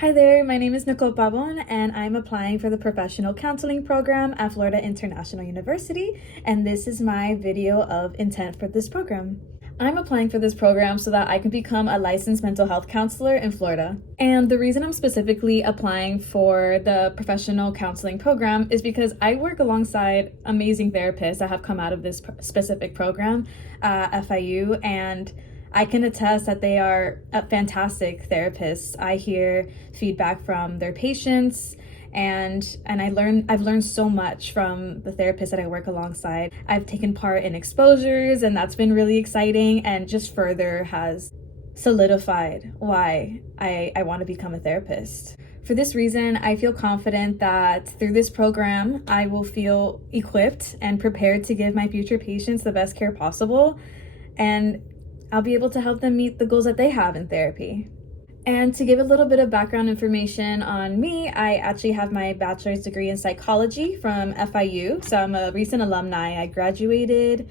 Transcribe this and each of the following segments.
Hi there, my name is Nicole Pabon, and I'm applying for the Professional Counseling Program at Florida International University, and this is my video of intent for this program. I'm applying for this program so that I can become a licensed mental health counselor in Florida. And the reason I'm specifically applying for the Professional Counseling Program is because I work alongside amazing therapists that have come out of this specific program at FIU, and I can attest that they are fantastic therapists. I hear feedback from their patients, and I've learned so much from the therapists that I work alongside. I've taken part in exposures, and that's been really exciting, and just further has solidified why I want to become a therapist. For this reason, I feel confident that through this program, I will feel equipped and prepared to give my future patients the best care possible, and I'll be able to help them meet the goals that they have in therapy. And to give a little bit of background information on me, I actually have my bachelor's degree in psychology from FIU. So I'm a recent alumni. I graduated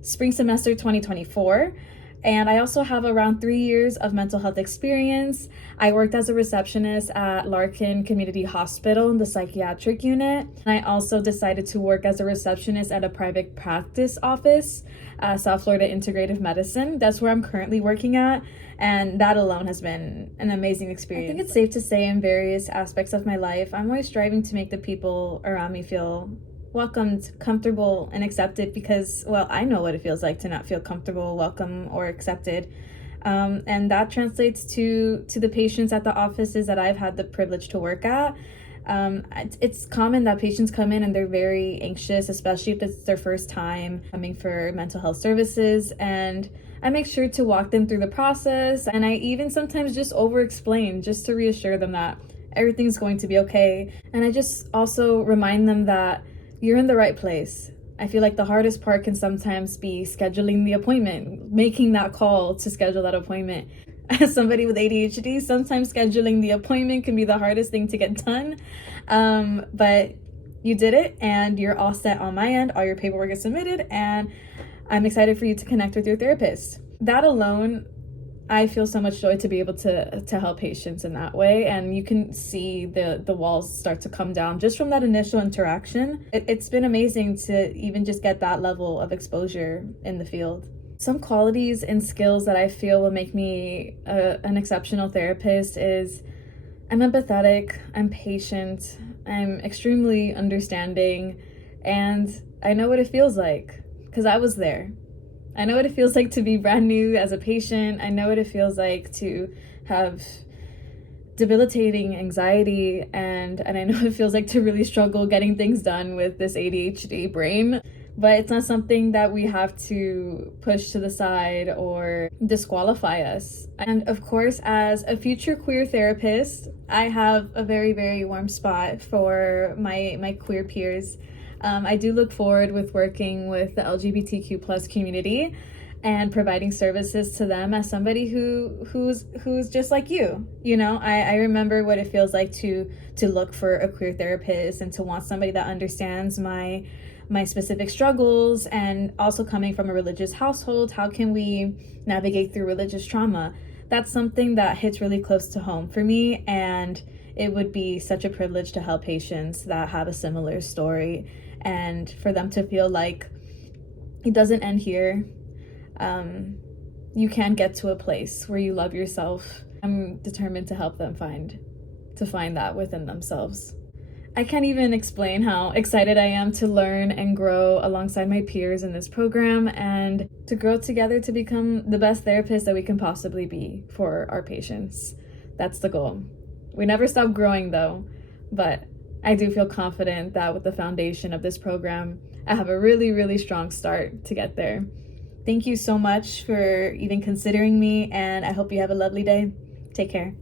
spring semester 2024. And I also have around 3 years of mental health experience. I worked as a receptionist at Larkin Community Hospital in the psychiatric unit. And I also decided to work as a receptionist at a private practice office, South Florida Integrative Medicine. That's where I'm currently working at. And that alone has been an amazing experience. I think it's safe to say in various aspects of my life, I'm always striving to make the people around me feel welcomed, comfortable, and accepted because, well, I know what it feels like to not feel comfortable, welcome, or accepted. And that translates to the patients at the offices that I've had the privilege to work at. It's common that patients come in and they're very anxious, especially if it's their first time coming for mental health services. And I make sure to walk them through the process. And I even sometimes just over-explain just to reassure them that everything's going to be okay. And I just also remind them that you're in the right place. I feel like the hardest part can sometimes be scheduling the appointment, making that call to schedule that appointment. As somebody with ADHD, sometimes scheduling the appointment can be the hardest thing to get done. But you did it, and you're all set on my end. All your paperwork is submitted, and I'm excited for you to connect with your therapist. That alone, I feel so much joy to be able to help patients in that way. And you can see the walls start to come down just from that initial interaction. It's been amazing to even just get that level of exposure in the field. Some qualities and skills that I feel will make me an exceptional therapist is I'm empathetic, I'm patient, I'm extremely understanding, and I know what it feels like because I was there. I know what it feels like to be brand new as a patient. I know what it feels like to have debilitating anxiety, and I know what it feels like to really struggle getting things done with this ADHD brain. But it's not something that we have to push to the side or disqualify us. And of course, as a future queer therapist, I have a very, very warm spot for my queer peers. I do look forward with working with the LGBTQ plus community and providing services to them as somebody who's just like you. You know, I remember what it feels like to look for a queer therapist and to want somebody that understands my specific struggles, and also coming from a religious household, how can we navigate through religious trauma? That's something that hits really close to home for me, and it would be such a privilege to help patients that have a similar story and for them to feel like it doesn't end here. You can get to a place where you love yourself. I'm determined to help them find that within themselves. I can't even explain how excited I am to learn and grow alongside my peers in this program and to grow together to become the best therapist that we can possibly be for our patients. That's the goal. We never stop growing though, but I do feel confident that with the foundation of this program, I have a really, really strong start to get there. Thank you so much for even considering me, and I hope you have a lovely day. Take care.